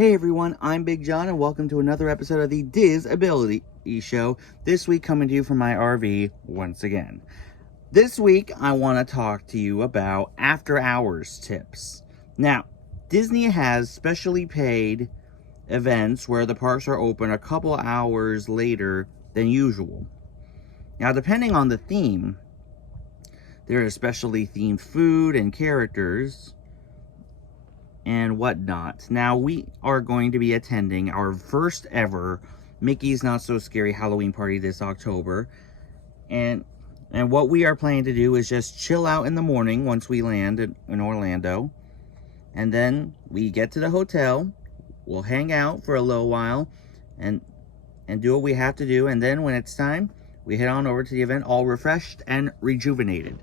Hey everyone, I'm Big John and welcome to another episode of the DIS Ability Show. This week coming to you from my RV once again. This week I want to talk to you about after hours tips. Now, Disney has specially paid events where the parks are open a couple hours later than usual. Now, depending on the theme, there is specially themed food and characters and whatnot. Now, we are going to be attending our first ever Mickey's Not So Scary Halloween party this October. And what we are planning to do is just chill out in the morning once we land in Orlando. And then we get to the hotel, we'll hang out for a little while and do what we have to do. And then when it's time, we head on over to the event all refreshed and rejuvenated.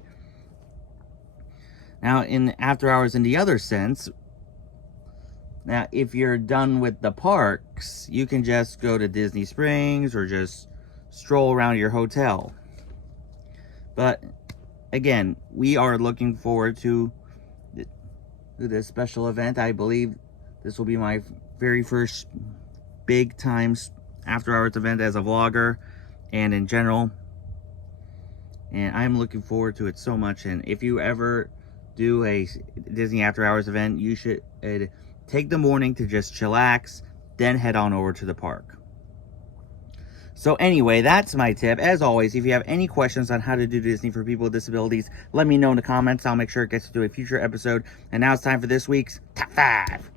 Now, in after hours in the other sense, now, if you're done with the parks, you can just go to Disney Springs or just stroll around your hotel. But again, we are looking forward to this special event. I believe this will be my very first big time after hours event as a vlogger and in general. And I'm looking forward to it so much. And if you ever do a Disney after hours event, you should take the morning to just chillax, then head on over to the park. So anyway, that's my tip. As always, if you have any questions on how to do Disney for people with disabilities, let me know in the comments. I'll make sure it gets to a future episode. And now it's time for this week's Top 5.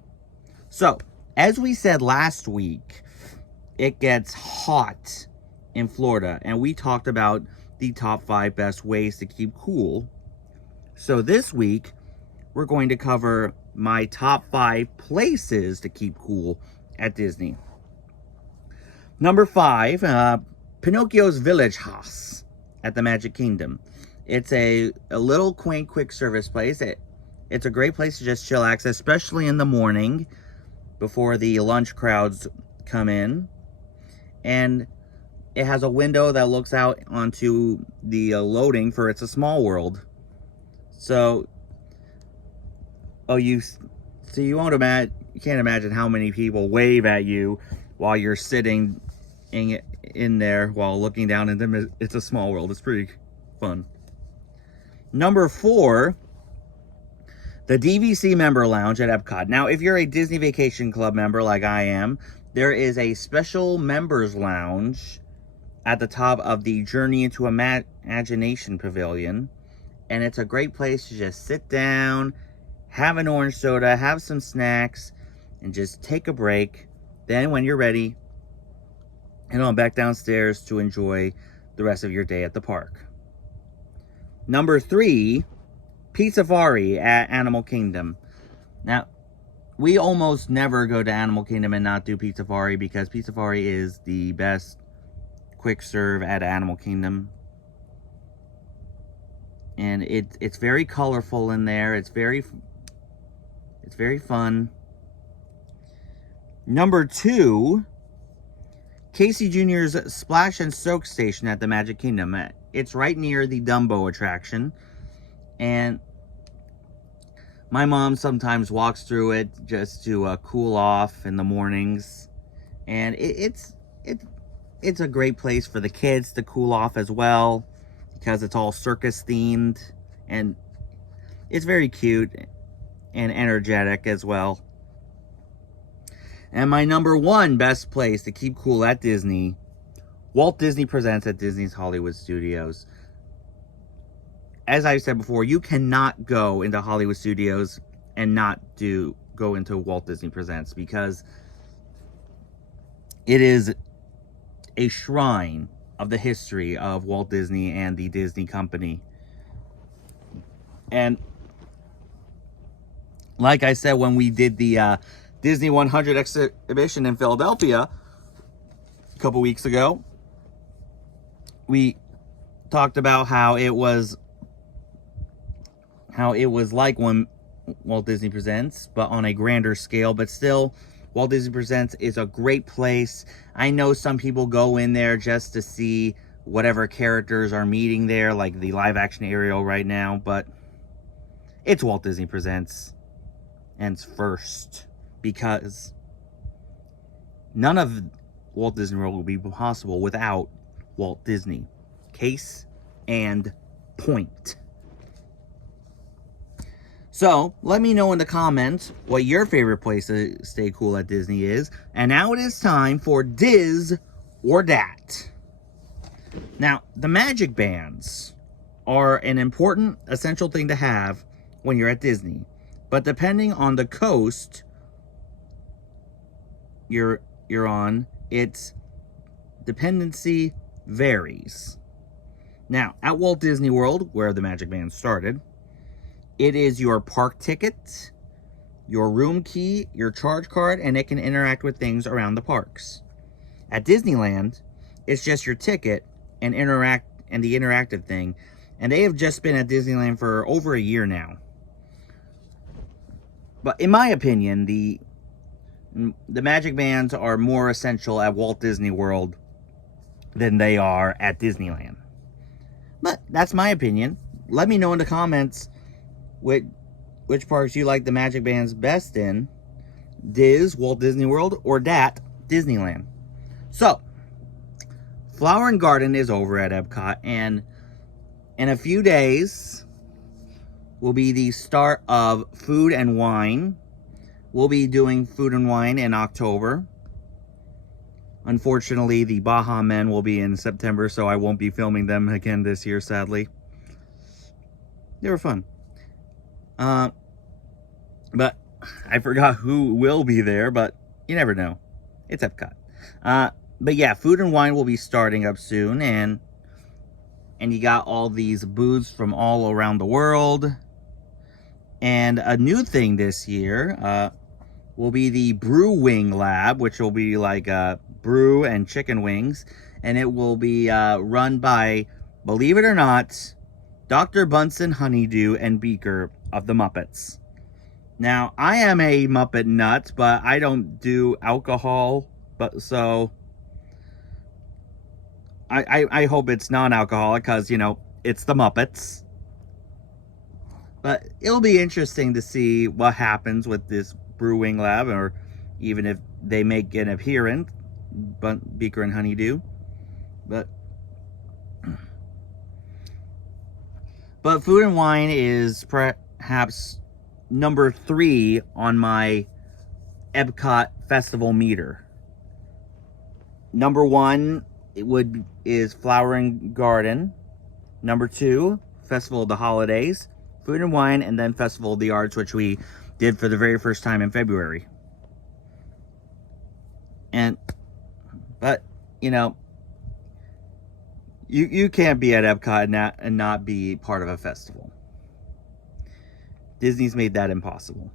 So, as we said last week, it gets hot in Florida. And we talked about the top 5 best ways to keep cool. So this week, we're going to cover my top 5 places to keep cool at Disney. Number 5, Pinocchio's Village House at the Magic Kingdom. It's a little quaint quick service place. It's a great place to just chillax, especially in the morning before the lunch crowds come in. And it has a window that looks out onto the loading for It's a Small World. So you can't imagine how many people wave at you while you're sitting in there while looking down at them. It's a Small World. It's pretty fun. Number 4, the DVC member lounge at Epcot. Now, if you're a Disney Vacation Club member like I am, there is a special members lounge at the top of the Journey into Imagination Pavilion. And it's a great place to just sit down, have an orange soda, have some snacks, and just take a break. Then when you're ready, head on back downstairs to enjoy the rest of your day at the park. Number 3, Pizza Safari at Animal Kingdom. Now, we almost never go to Animal Kingdom and not do Pizza Safari because Pizza Safari is the best quick serve at Animal Kingdom. And it's very colorful in there. It's very fun. Number 2, Casey Jr.'s Splash and Soak Station at the Magic Kingdom. It's right near the Dumbo attraction. And my mom sometimes walks through it just to cool off in the mornings. And it's a great place for the kids to cool off as well, because it's all circus themed, and it's very cute and energetic as well. And my number 1 best place to keep cool at Disney, Walt Disney Presents at Disney's Hollywood Studios. As I said before, you cannot go into Hollywood Studios and not go into Walt Disney Presents, because it is a shrine of the history of Walt Disney and the Disney Company. And like I said, when we did the Disney 100 exhibition in Philadelphia a couple weeks ago, we talked about how it was like when Walt Disney Presents, but on a grander scale. But still, Walt Disney Presents is a great place. I know some people go in there just to see whatever characters are meeting there, like the live action Ariel right now, but it's Walt Disney Presents, and it's first, because none of Walt Disney World would be possible without Walt Disney. Case and point. So, let me know in the comments what your favorite place to stay cool at Disney is. And now it is time for DIS or DAT. Now, the magic bands are an important, essential thing to have when you're at Disney. But depending on the coast you're on, its dependency varies. Now, at Walt Disney World, where the magic band started, it is your park ticket, your room key, your charge card, and it can interact with things around the parks. At Disneyland, it's just your ticket and the interactive thing. And they have just been at Disneyland for over a year now. But in my opinion, the magic bands are more essential at Walt Disney World than they are at Disneyland. But that's my opinion. Let me know in the comments which parks you like the magic bands best in. DIS, Walt Disney World, or DAT, Disneyland. So, Flower and Garden is over at Epcot, and in a few days will be the start of Food and Wine. We'll be doing Food and Wine in October. Unfortunately, the Baja Men will be in September, so I won't be filming them again this year, sadly. They were fun. But I forgot who will be there, but you never know. It's Epcot. But yeah, Food and Wine will be starting up soon, and you got all these booths from all around the world. And a new thing this year will be the Brew Wing Lab, which will be like brew and chicken wings, and it will be run by, believe it or not, Dr. Bunsen Honeydew and Beaker of the Muppets. Now, I am a Muppet nut, but I don't do alcohol, but so I hope it's non-alcoholic, because, you know, it's the Muppets. But it'll be interesting to see what happens with this Brewing Lab, or even if they make an appearance, Beaker and Honeydew. But Food and Wine is perhaps number 3 on my Epcot festival meter. Number 1 is Flower and Garden. Number 2, Festival of the Holidays, Food and Wine, and then Festival of the Arts, which we did for the very first time in February. But you know, you can't be at Epcot and not be part of a festival. Disney's made that impossible.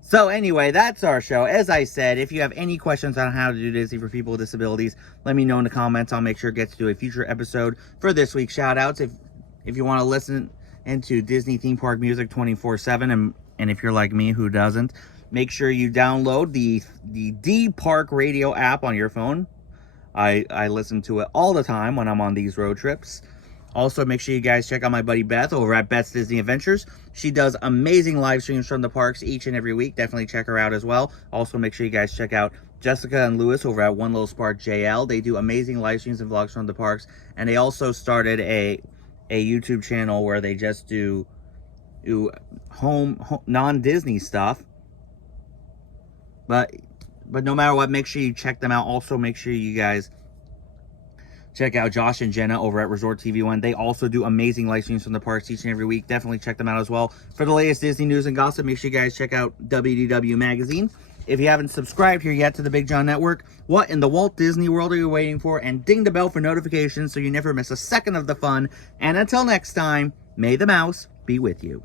So anyway, that's our show. As I said, if you have any questions on how to do Disney for people with disabilities, let me know in the comments. I'll make sure it gets to a future episode for this week's shout-outs. If you want to listen into Disney theme park music 24/7, and if you're like me, who doesn't, make sure you download the D Park radio app on your phone. I listen to it all the time when I'm on these road trips. Also, make sure you guys check out my buddy Beth over at Beth's Disney Adventures. She does amazing live streams from the parks each and every week. Definitely check her out as well. Also, make sure you guys check out Jessica and Lewis over at One Little Spark JL. They do amazing live streams and vlogs from the parks. And they also started a YouTube channel where they just do home non-Disney stuff. But no matter what, make sure you check them out. Also, make sure you guys check out Josh and Jenna over at Resort TV 1. They also do amazing live streams from the parks each and every week. Definitely check them out as well. For the latest Disney news and gossip, make sure you guys check out WDW Magazine. If you haven't subscribed here yet to the Big John Network, what in the Walt Disney World are you waiting for? And ding the bell for notifications so you never miss a second of the fun. And until next time, may the mouse be with you.